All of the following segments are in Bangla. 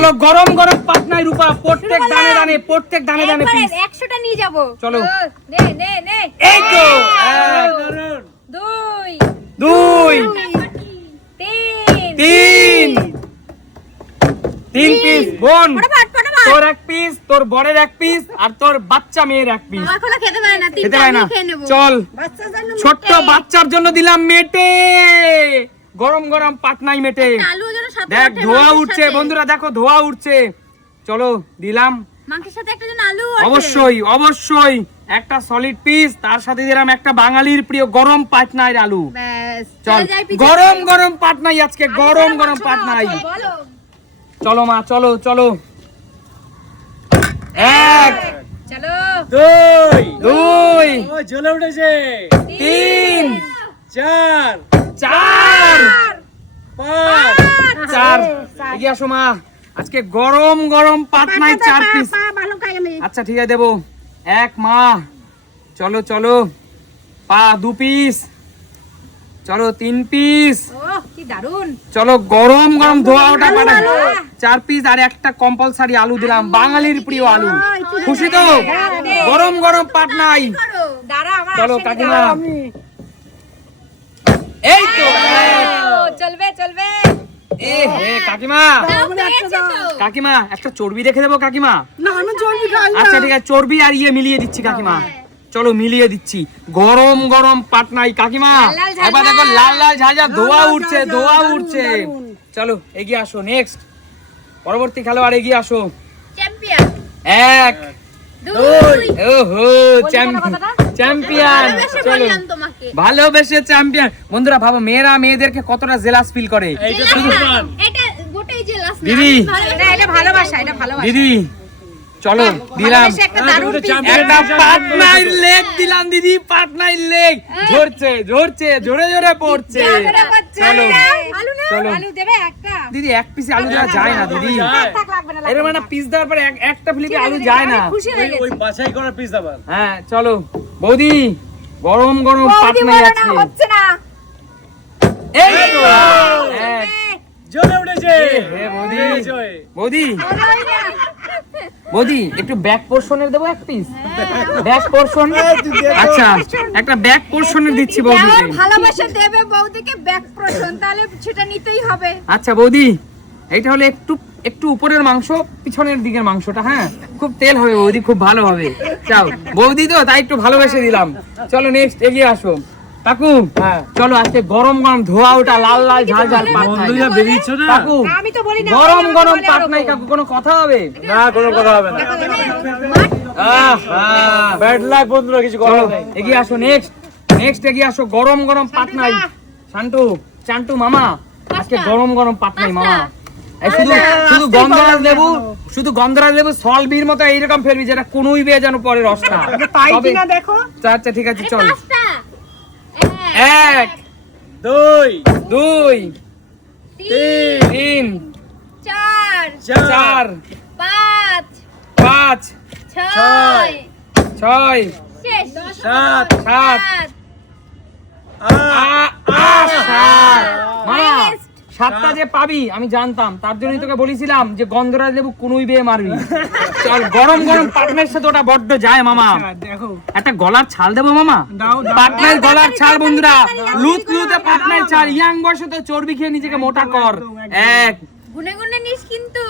চলো গরম গরম পাটনাই রূপা প্রত্যেক দানে দানে প্রত্যেক দানে দানে পিস একশোটা নিয়ে যাব। চলো। নে নে নে। এই তো। এক, দুই। দুই। তিন। তিন। তিন পিস বোন। তোর এক পিস তোর বরের এক পিস আর তোর বাচ্চা মেয়ের এক পিস খেতে পারে না খেতে পারে না। চল। ছোট্ট বাচ্চার জন্য দিলাম মেটে। গরম গরম পাটনাই মেটে। দেখ ধোয়া উঠছে বন্ধুরা দেখো ধোয়া উঠছে। চলো দিলাম। অবশ্যই অবশ্যই। একটা সলিড পিস তার সাথে দিলাম একটা বাঙালির প্রিয় গরম পাটনাই আলু। চল। গরম গরম পাটনাই আজকে গরম গরম পাটনাই। চলো মা চলো চলো। এক চলো। দুই দুই। জ্বলে উঠেছে। তিন চার চার। চার। এগিয়ে আসো মা। আজকে গরম গরম পাটনাই চার পিস আচ্ছা ঠিক আছে দেবো। এক মা। চলো চলো। পা দু পিস চলো তিন পিস চলো গরম গরম ধোয়া ওটা পাঠা চার পিস আর একটা কম্পালসারি আলু দিলাম বাঙালির প্রিয় আলু। খুশি তো? গরম গরম পাট নাই। চলো কাকিমা। এই তো। চলবে চলবে। এ হে কাকিমা। একটা চর্বি রেখে দেবো কাকিমা? না আমি চর্বি খাই আচ্ছা ঠিক আছে চর্বি আর ইয়ে মিলিয়ে দিচ্ছি কাকিমা। চলো মিলিয়ে দিচ্ছি। গরম গরম পাটনাই কাকিমা। এবার দেখো লাল লাল ঝাঁঝা ধোয়া উঠছে ধোয়া উঠছে। চলো এগিয়ে আসো নেক্সট পরবর্তী খেলোয়াড় এগিয়ে আসো। চ্যাম্পিয়ন এক দুই। ওহো চ্যাম্পিয়ন ভালোবেসে চলো ভালোবেসে চ্যাম্পিয়ন বন্ধুরা ভাবো মেয়েরা মেয়েদেরকে কতটা জেলাস ফিল করে দিদি। এটা এটা ভালোবাসা এটা ভালোবাসা। দিদি। চলো দিলাম একটা champion একটা হিসাবে পাটনাই লেগ দিলাম দিদি পাটনাই লেগ। ঝরছে ঝরছে জোরে জোরে পড়ছে। চলো আলু চলো। আলু দেবে একটা দিদি এক পিস আলু দেওয়া যায় না দিদি। এরকম একটা পিস দেওয়ার পরে একটা ফিলিপে আলু যায় না। হয়ে ওই- ওই বাছাই করার পিস আবার হ্যাঁ চলো। বৌদি গরম গরম বৌদি পাটনাই আছে হচ্ছে না। এই তো। জ্বলে উঠেছে। হে বৌদি। বৌদি। বৌদি একটু ব্যাক পোর্শনের দেবো এক পিস ব্যাক পোর্শন আচ্ছা একটা ব্যাক পোর্শনের দিচ্ছি যেমন ভালোবাসা দেবে বৌদিকে ব্যাক প্রশ্ন তাহলে সেটা নিতেই হবে। আচ্ছা বৌদি এইটা হলো একটু একটু উপরের মাংস পিছনের দিকের মাংসটা হ্যাঁ? খুব তেল হবে বৌদি খুব ভালো হবে। চাও বৌদি তো তাই একটু ভালোবেসে দিলাম। চলো নেক্সট এগিয়ে আসো। কাকু হ্যাঁ। চলো আজকে গরম গরম ধোয়া ওটা লাল লাল ঝাল ঝাল। পাটনাই বন্ধুরা বেরিয়েছ না? কাকু আমি তো বলি না গরম গরম পাটনাই কাকু। কোনো কথা হবে? না কোনো কথা হবে না। ব্যাড লাক বন্ধুরা কিছু নেই। এগিয়ে আসো নেক্সট নেক্সট এগিয়ে আসো গরম গরম পাটনাই শান্টু চান্টু মামা আজকে গরম গরম পাটনাই মামা। শুধু শুধু গন্ধরাজ লেবু শুধু গন্ধরাজ লেবু সলবির মতো এইরকম ফেলবি যেটা কোনোই বেয়ে যেন পরে রসটা তবে- কিনা দেখো। আচ্ছা ঠিক আছে চল। এক দুই দুই তিন তিন চার চার পাঁচ পাঁচ ছয় ছয় সাত সাত আট. সাতটা যে পাবি আমি জানতাম। তার জন্যই তোকে বলেছিলাম যে গন্ধরাজ লেবু কোনোই বেয়ে মারবি। চল গরম গরম পাটনের সাথে ওটা বড্ড যায় মামা। দেখো। একটা গলার ছাল দেবো মামা। পাটনার গলার ছাল বন্ধুরা। লুত লুতে পাটনার ছাল ইয়াং বয়সে তো চর্বি খেয়ে নিজেকে মোটা কর। এক গুনে গুনে নিস কিন্তু।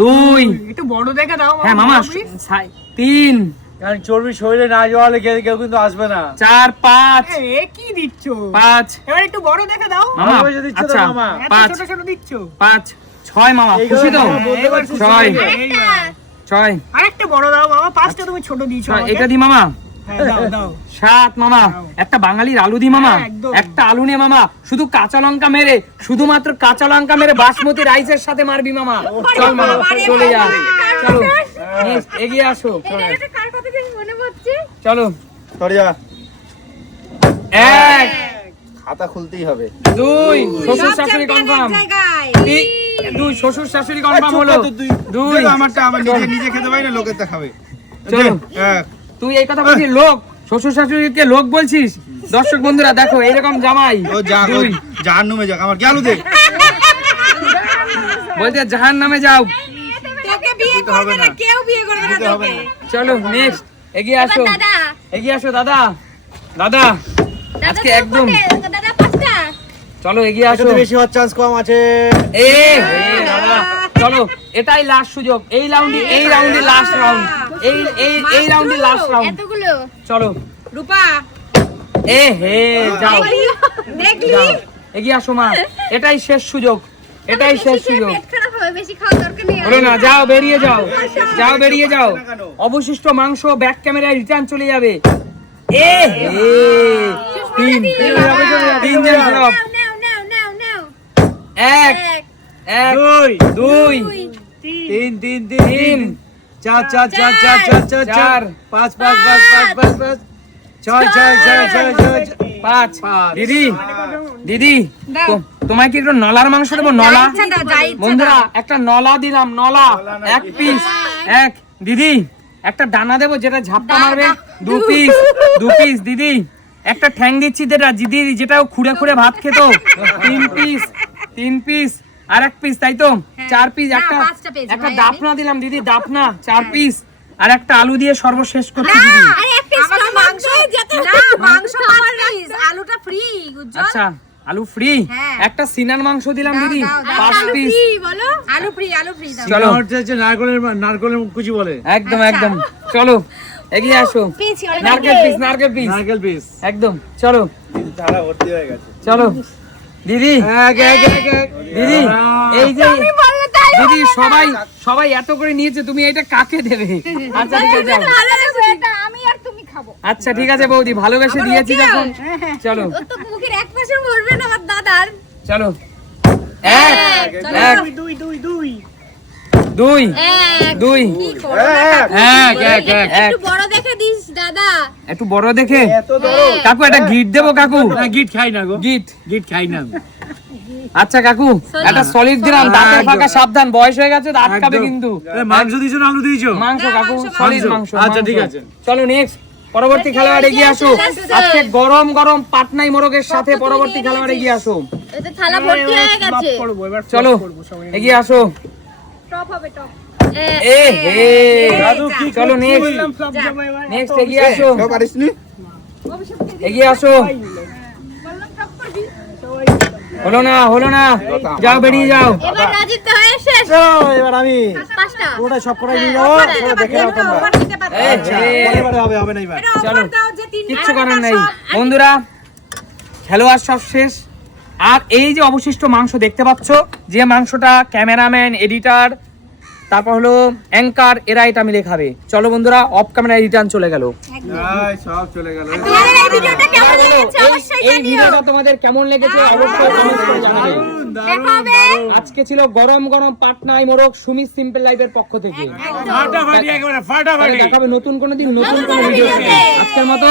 দুই। একটু বড় দেখে দাও হ্যাঁ মামা তিন। কারণ চর্বি শরীরে না জোয়ালে কেউ কেউ কিন্তু আসবে না। চার পাঁচ। এ কি দিচ্ছ? পাঁচ। এবার একটু বড় দেখে দাও। মামা দিচ্ছ তো আচ্ছা মামা। পাঁচ। ছোট ছোট দিচ্ছ। পাঁচ। ছয় মামা খুশি তো? ছয়। ছয়। আর একটা বড় দাও মামা পাঁচটা তুমি ছোট দিয়েছ এটা দি মামা। হ্যাঁ দাও দাও। সাত মামা। একটা বাঙালির আলু দি মামা। হ্যাঁ, একটা আলু নে মামা। শুধু কাঁচা লঙ্কা মেরে শুধুমাত্র কাঁচা লঙ্কা মেরে বাসমতি রাইসের সাথে মারবি মামা। চল মামা চলে যা। চলো এগিয়ে আসো এই জায়গাটা কার কথা যেন মনে পড়ছে চলো। সরে যা এক। খাতা খুলতেই হবে। দুই। শ্বশুর শাশুড়ি কনফার্ম দুই শ্বশুর শাশুড়ি কনফার্ম হলো। দুই। আমারটা আমার নিজে নিজে খেতে পারি না লোকের তা খাবে। চলো। এক। তুই এই কথা বলছিস লোক? শ্বশুর শাশুড়িকে লোক বলছিস? দর্শক বন্ধুরা দেখো এইরকম জামাই। ও যা দুই। জাহান নুমে যাক। আমার গেল দে বলছে জাহান নামে যাও। তোকে বিয়ে করবে না। কেউ বিয়ে করবে না তোকে। চলো নেক্সট এগিয়ে আসো। এগিয়ে আসো দাদা। দাদা আজকে একদম। কটে, দাদা পাঁচটা। চলো এগিয়ে আসো। বেশি হওয়ার চান্স কম আছে। এ হে দাদা চলো এটাই লাস্ট সুযোগ। এই রাউন্ডে এই রাউন্ডে লাস্ট রাউন্ড এই এই এই রাউন্ডে লাস্ট রাউন্ড এতগুলো। চলো। রূপা। এ হে যাও। দেখলি? যাও। এগিয়ে আসো মা। এটাই শেষ সুযোগ। এটাই শেষ সুযোগ। হলো না যাও বেরিয়ে যাও যাও বেরিয়ে যাও। অবশিষ্ট মাংস ব্যাক ক্যামেরায় রিটার্ন চলে যাবে। এ হে তিন তিনজন সব নাও নাও নাও নাও নাও এক এক দুই দুই তিন তিন তিন চার চার চার চার চার চার চার। পাঁচ পাঁচ পাঁচ পাঁচ পাঁচ পাঁচ ছয় ছয় ছয় ছয়। পাঁচ। দিদি দিদি তোমায় কি একটু নলার মাংস দেবো? নলা? বন্ধুরা একটা নলা দিলাম নলা। এক পিস এক। দিদি একটা ডানা দেবো যেটা ঝাপটা মারবে? দু পিস দু পিস দিদি। একটা ঠ্যাং দিচ্ছি যেটা দিদি যেটা খুঁড়ে খুঁড়ে ভাত খেত। তিন পিস তিন পিস আর এক পিস তাই তো? চার পিস একটা হ্যাঁ। একটা দাপনা দিলাম দিদি দাপনা চার পিস আর একটা আলু দিয়ে সর্বশেষ করছি দিদি। আরে এক পিস মাংস না মাংস আমার পিস আলুটা ফ্রি উজ্জ্বল। আচ্ছা। আলু ফ্রি হ্যাঁ। একটা সিনার মাংস দিলাম দিদি। পাঁচ পিস বলো? আলু ফ্রি আলু ফ্রি চলো। হচ্ছে নারকলের নারকলের কুচি বলে। একদম আচ্ছা। একদম। চলো এগিয়ে আসো। নারকেল পিস নারকেল পিস নারকেল পিস একদম চলো। ভর্তি হয়ে গেছে। চলো। দিদি। দিদি এই যে দিদি সবাই সবাই এত করে নিয়েছে তুমি এটা কাকে দেবে? আচ্ছা ঠিক আছে যাও। ভালো লাগছে এটা আমি আর তুমি খাব আচ্ছা ঠিক আছে বৌদি ভালোবেসে দিয়েছি ওকেও? যখন। চলো ও তো মুখের এক পাশে চলো। এক এক দুই দুই দুই দুই। দুই। কি করো না এক। এক এক এক একটু বড় দেখে দিস দাদা। একটু বড় দেখে? কাকু একটা গিট দেবো কাকু। না গিট খাই না গো। গিট। গিট খাই না। আচ্ছা কাকু একটা সলিড দিলাম দাঁতের ফাঁকা সাবধান বয়স হয়ে গেছে দাঁত খাবে কিন্তু। মাংস দিয়েছ না আলু দিয়েছ? মাংস কাকু সলিড। মাংস। আচ্ছা, ঠিক আছে। চলো নেক্সট পরবর্তী খেলোয়াড় এগিয়ে আসো আজকে গরম গরম পাটনাই মোরগের সাথে পরবর্তী খেলোয়াড় এগিয়ে আসো এতে থালা ভর্তি হয়ে গেছে। করব এবার চলো। এগিয়ে আসো। টপ হবে টপ এ হে চলো নেক্সট এগিয়ে আসো। এগিয়ে আসো। হলো না হলো না। যাও বেরিয়ে যাও। শেষ। এবার আমি পাঁচটা। সব করাই নিয়ে হ্যাঁ, দেখে নাও তোমরা। আচ্ছা এবারে হবে হবে না এবার। চলো। কিচ্ছু করার নেই। বন্ধুরা খেলোয়াড় সব শেষ। আর এই যে অবশিষ্ট মাংস দেখতে পাচ্ছ যে মাংসটা ক্যামেরাম্যান এডিটার তারপর হলো অ্যাঙ্কার এরা এটা মিলে খাবে চলো বন্ধুরা অফ ক্যামেরায় রিটার্ন চলে গেল। এই, সব চলে গেল। তোমাদের এই ভিডিওটা কেমন লেগেছে? অবশ্যই এই জানিও। ভিডিওটা তোমাদের কেমন লেগেছে? অবশ্যই কমেন্ট করে জানাবে। আজকে ছিল গরম গরম পাটনাই মোরগ সুমি সিম্পল লাইফের পক্ষ থেকে। ফাটাফাটি একেবারে তাহলে ফাটাফাটি দেখাবে নতুন কোনো দিন নতুন কোনো ভিডিও আজকের মতো